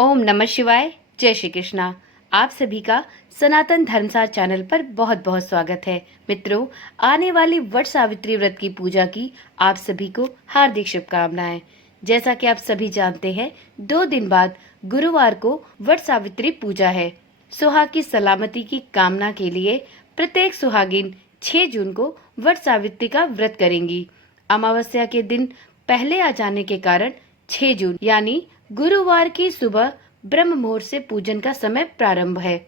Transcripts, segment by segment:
ओम नमः शिवाय। जय श्री कृष्णा। आप सभी का सनातन धर्मसार चैनल पर बहुत बहुत स्वागत है। मित्रों, आने वाली वट सावित्री व्रत की पूजा की आप सभी को हार्दिक शुभकामनाएं। जैसा कि आप सभी जानते हैं, 2 दिन बाद गुरुवार को वट सावित्री पूजा है। सुहाग की सलामती की कामना के लिए प्रत्येक सुहागिन 6 जून को वट सावित्री का व्रत करेंगी। अमावस्या के दिन पहले आ जाने के कारण 6 जून यानी गुरुवार की सुबह ब्रह्म मुहूर्त से पूजन का समय प्रारंभ है।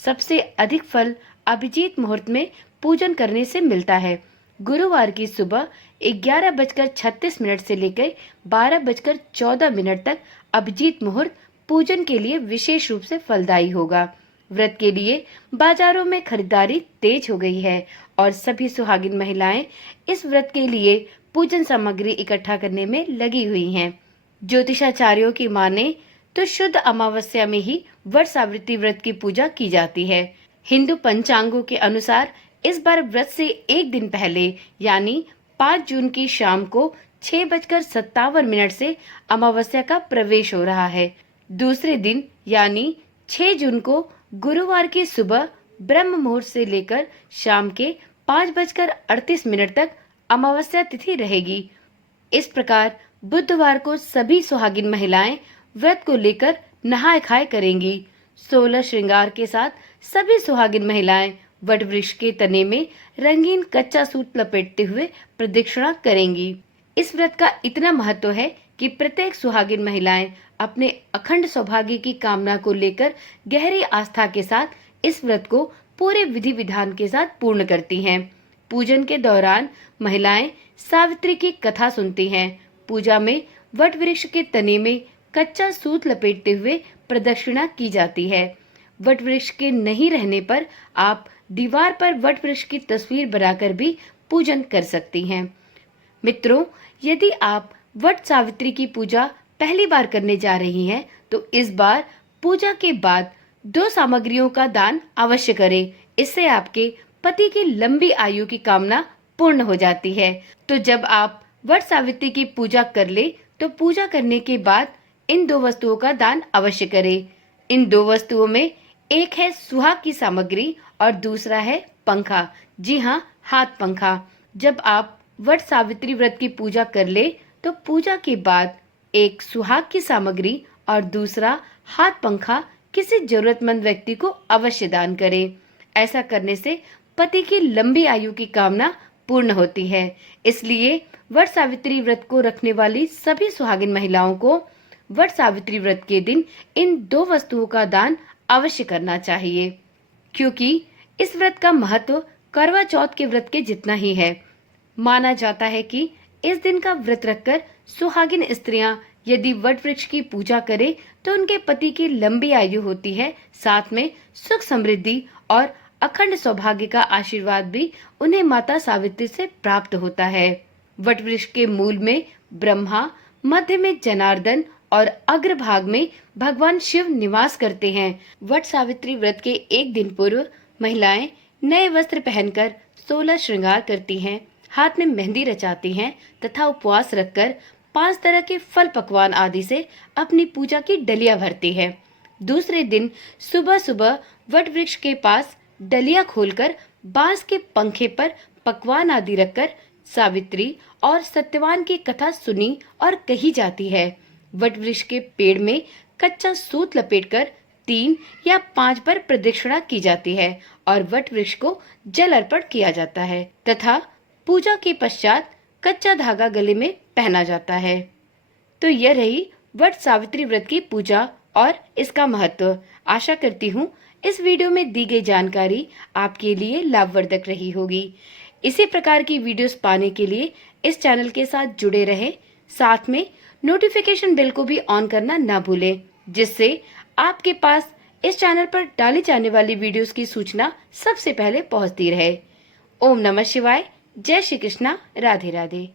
सबसे अधिक फल अभिजीत मुहूर्त में पूजन करने से मिलता है। गुरुवार की सुबह 11:36 से लेकर 12:14 तक अभिजीत मुहूर्त पूजन के लिए विशेष रूप से फलदायी होगा। व्रत के लिए बाजारों में खरीदारी तेज हो गई है और सभी सुहागिन महिलाएं इस व्रत के लिए पूजन सामग्री इकट्ठा करने में लगी हुई हैं। ज्योतिषाचार्यों की माने तो शुद्ध अमावस्या में ही वट सावित्री व्रत की पूजा की जाती है। हिंदू पंचांगों के अनुसार इस बार व्रत से एक दिन पहले यानी 5 जून की शाम को 6:57 से अमावस्या का प्रवेश हो रहा है। दूसरे दिन यानी 6 जून को गुरुवार की सुबह ब्रह्म मुहूर्त से लेकर शाम के 5:38 तक अमावस्या तिथि रहेगी। इस प्रकार बुधवार को सभी सुहागिन महिलाएं व्रत को लेकर नहाय खाए करेंगी। 16 श्रृंगार के साथ सभी सुहागिन महिलाएं वट वृक्ष के तने में रंगीन कच्चा सूत लपेटते हुए प्रदक्षिणा करेंगी। इस व्रत का इतना महत्व है कि प्रत्येक सुहागिन महिलाएं अपने अखंड सौभाग्य की कामना को लेकर गहरी आस्था के साथ इस व्रत को पूरे विधि विधान के साथ पूर्ण करती हैं। पूजन के दौरान महिलाएं सावित्री की कथा सुनती हैं। पूजा में वट वृक्ष के तने में कच्चा सूत लपेटते हुए प्रदक्षिणा की जाती है। वट वृक्ष के नहीं रहने पर आप दीवार पर वट वृक्ष की तस्वीर बनाकर भी पूजन कर सकती हैं। मित्रों, यदि आप वट सावित्री की पूजा पहली बार करने जा रही हैं, तो इस बार पूजा के बाद 2 सामग्रियों का दान अवश्य करें। इससे आपके पति की लंबी आयु की कामना पूर्ण हो जाती है। तो जब आप वट सावित्री की पूजा कर ले तो पूजा करने के बाद इन 2 वस्तुओं का दान अवश्य करें। इन 2 वस्तुओं में एक है सुहाग की सामग्री और दूसरा है पंखा। जी हाँ, हाथ पंखा। जब आप वट सावित्री व्रत की पूजा कर ले तो पूजा के बाद एक सुहाग की सामग्री और दूसरा हाथ पंखा किसी जरूरतमंद व्यक्ति को अवश्य दान करें। ऐसा करने से पति की लंबी आयु की कामना पूर्ण होती है। इसलिए वट सावित्री व्रत को रखने वाली सभी सुहागिन महिलाओं को वट सावित्री व्रत के दिन इन 2 वस्तुओं का दान अवश्य करना चाहिए, क्योंकि इस व्रत का महत्व करवा चौथ के व्रत के जितना ही है। माना जाता है कि इस दिन का व्रत रखकर सुहागिन स्त्रियां यदि वट वृक्ष की पूजा करें तो उनके पति की लंबी आयु होती है, साथ में सुख समृद्धि और अखंड सौभाग्य का आशीर्वाद भी उन्हें माता सावित्री से प्राप्त होता है। वट वृक्ष के मूल में ब्रह्मा, मध्य में जनार्दन और अग्रभाग में भगवान शिव निवास करते हैं। वट सावित्री व्रत के एक दिन पूर्व महिलाएं नए वस्त्र पहनकर 16 श्रृंगार करती हैं, हाथ में मेहंदी रचाती हैं तथा उपवास रखकर 5 तरह के फल पकवान आदि से अपनी पूजा की डलिया भरती है। दूसरे दिन सुबह सुबह वट वृक्ष के पास डलिया खोलकर बांस के पंखे पर पकवान आदि रखकर सावित्री और सत्यवान की कथा सुनी और कही जाती है। वट वृक्ष के पेड़ में कच्चा सूत लपेटकर 3 या 5 बार प्रदक्षिणा की जाती है और वट वृक्ष को जल अर्पण किया जाता है तथा पूजा के पश्चात कच्चा धागा गले में पहना जाता है। तो यह रही वट सावित्री व्रत की पूजा और इसका महत्व। आशा करती हूँ इस वीडियो में दी गई जानकारी आपके लिए लाभवर्धक रही होगी। इसी प्रकार की वीडियोस पाने के लिए इस चैनल के साथ जुड़े रहें। साथ में नोटिफिकेशन बेल को भी ऑन करना ना भूलें, जिससे आपके पास इस चैनल पर डाली जाने वाली वीडियोस की सूचना सबसे पहले पहुंचती रहे। ओम नमः शिवाय। जय श्री कृष्णा। राधे राधे।